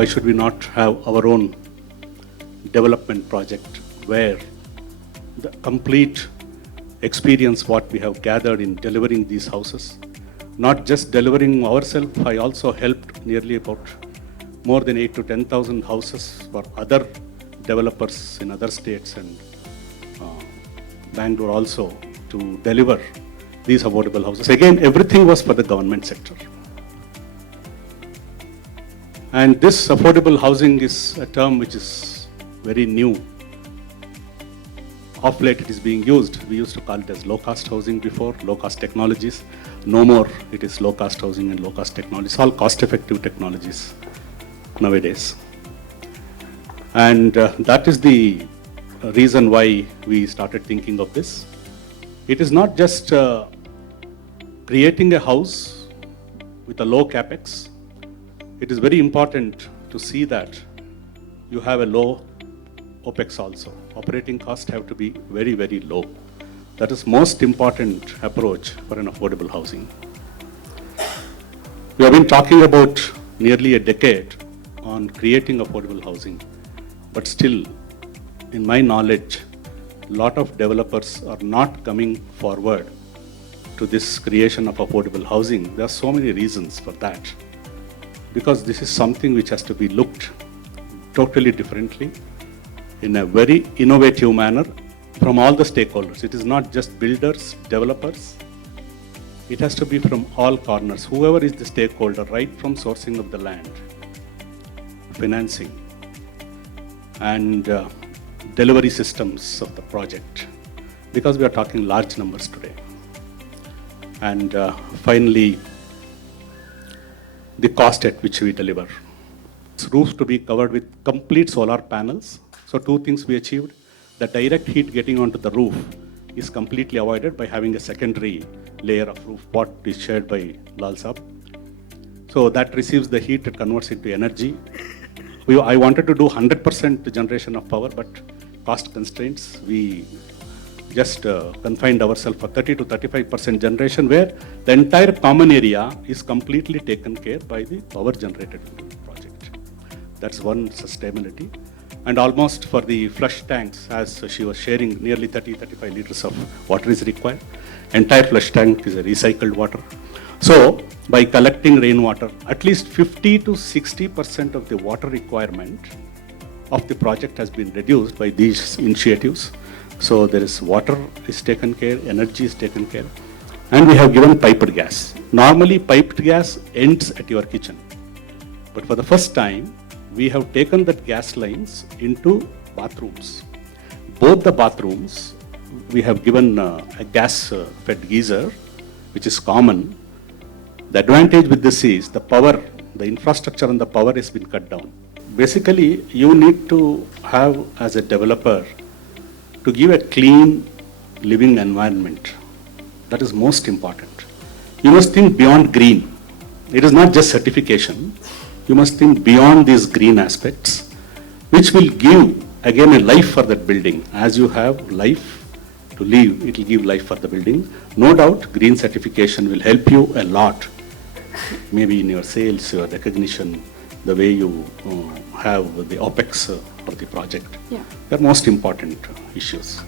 why should we not have our own development project where the complete experience what we have gathered in delivering these houses, not just delivering ourselves, I also helped nearly about more than 8,000 to 10,000 houses for other developers in other states and Bangalore also to deliver these affordable houses. Again, everything was for the government sector. And this affordable housing is a term which is very new. Of late it is being used. We used to call it as low-cost housing before, low-cost technologies. No more, it is low-cost housing and low-cost technologies, all cost-effective technologies nowadays. And that is the reason why we started thinking of this. It is not just creating a house with a low capex. It is very important to see that you have a low OPEX also. Operating costs have to be very, very low. That is most important approach for an affordable housing. We have been talking about nearly a decade on creating affordable housing, but still, in my knowledge, a lot of developers are not coming forward to this creation of affordable housing. There are so many reasons for that. Because this is something which has to be looked totally differently in a very innovative manner from all the stakeholders. It is not just builders, developers. It has to be from all corners. Whoever is the stakeholder, right from sourcing of the land, financing, and delivery systems of the project. Because we are talking large numbers today. And finally, the cost at which we deliver. Roofs to be covered with complete solar panels. So two things we achieved. The direct heat getting onto the roof is completely avoided by having a secondary layer of roof pot is shared by Lal Saab. So that receives the heat, it converts into energy. I wanted to do 100% generation of power, but cost constraints, we just confined ourselves for 30 to 35% generation, where the entire common area is completely taken care by the power generated in the project. That's one sustainability. And almost for the flush tanks, as she was sharing, nearly 30-35 liters of water is required. Entire flush tank is a recycled water. So by collecting rainwater, at least 50 to 60% of the water requirement of the project has been reduced by these initiatives. So there is water is taken care, energy is taken care, and we have given piped gas. Normally piped gas ends at your kitchen, but for the first time we have taken that gas lines into bathrooms. Both the bathrooms we have given a gas fed geyser, which is common. The advantage with this is the power, the infrastructure and the power has been cut down. Basically, you need to have, as a developer, to give a clean living environment. That is most important. You must think beyond green. It is not just certification. You must think beyond these green aspects, which will give again a life for that building. As you have life to live, it will give life for the building. No doubt, green certification will help you a lot. Maybe in your sales, your recognition, the way you have the OPEX of the project. Yeah. They are most important issues.